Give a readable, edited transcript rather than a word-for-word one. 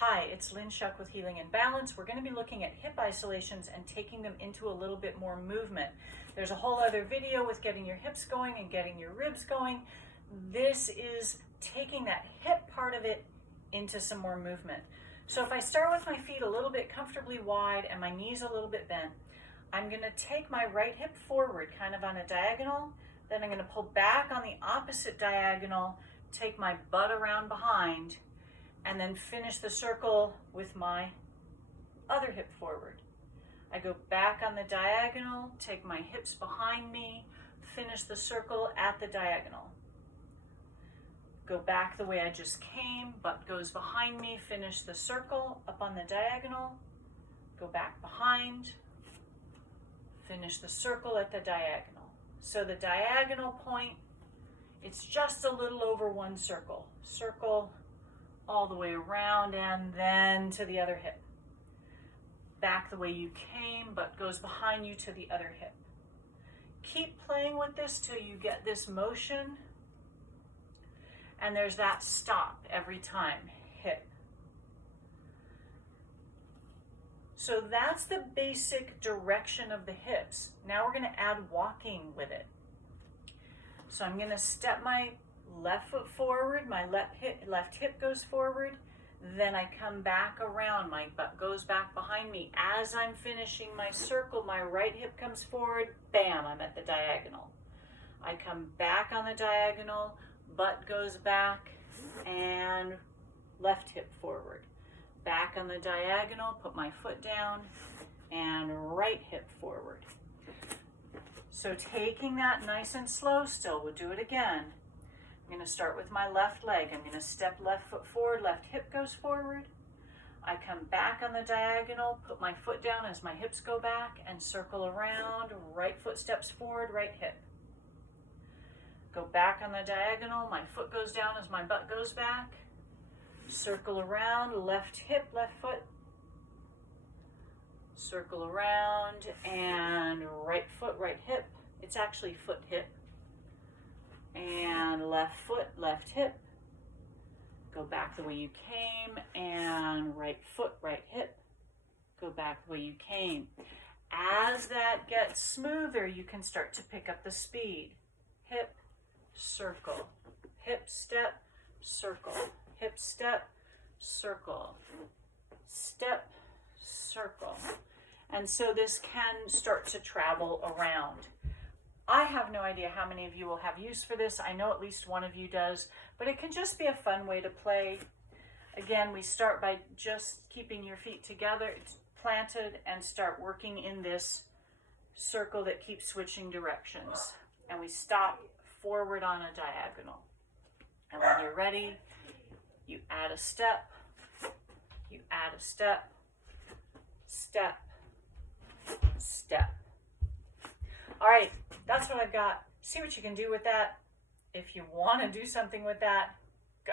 Hi, it's Lynn Shuck with Healing and Balance. We're going to be looking at hip isolations and taking them into a little bit more movement. There's a whole other video with getting your hips going and getting your ribs going. This is taking that hip part of it into some more movement. So if I start with my feet a little bit comfortably wide and my knees a little bit bent, I'm going to take my right hip forward, kind of on a diagonal. Then I'm going to pull back on the opposite diagonal, take my butt around behind, and then finish the circle with my other hip forward. I go back on the diagonal, take my hips behind me, finish the circle at the diagonal. Go back the way I just came, butt goes behind me, finish the circle up on the diagonal, go back behind, finish the circle at the diagonal. So the diagonal point, it's just a little over one circle. Circle all the way around and then to the other hip. Back the way you came, but goes behind you to the other hip. Keep playing with this till you get this motion, and there's that stop every time, hip. So that's the basic direction of the hips. Now we're going to add walking with it. So I'm going to step my left foot forward, my left hip goes forward, then I come back around, my butt goes back behind me. As I'm finishing my circle, my right hip comes forward, bam, I'm at the diagonal. I come back on the diagonal, butt goes back, and left hip forward. Back on the diagonal, put my foot down, and right hip forward. So taking that nice and slow still, we'll do it again. I'm going to start with my left leg. I'm going to step left foot forward, left hip goes forward. I come back on the diagonal, put my foot down as my hips go back, and circle around, right foot steps forward, right hip. Go back on the diagonal, my foot goes down as my butt goes back. Circle around, left hip, left foot. Circle around, and right foot, right hip. It's actually foot, hip. And left foot, left hip. Go back the way you came, and right foot, right hip. Go back the way you came. As that gets smoother, you can start to pick up the speed. Hip, circle, hip, step, circle, hip, step, circle, step, circle. And so this can start to travel around. I have no idea how many of you will have use for this. I know at least one of you does, but it can just be a fun way to play. Again, we start by just keeping your feet together, planted, and start working in this circle that keeps switching directions. And we stop forward on a diagonal. And when you're ready, you add a step, you add a step, step, step. All right, that's what I've got. See what you can do with that. If you want to do something with that, go.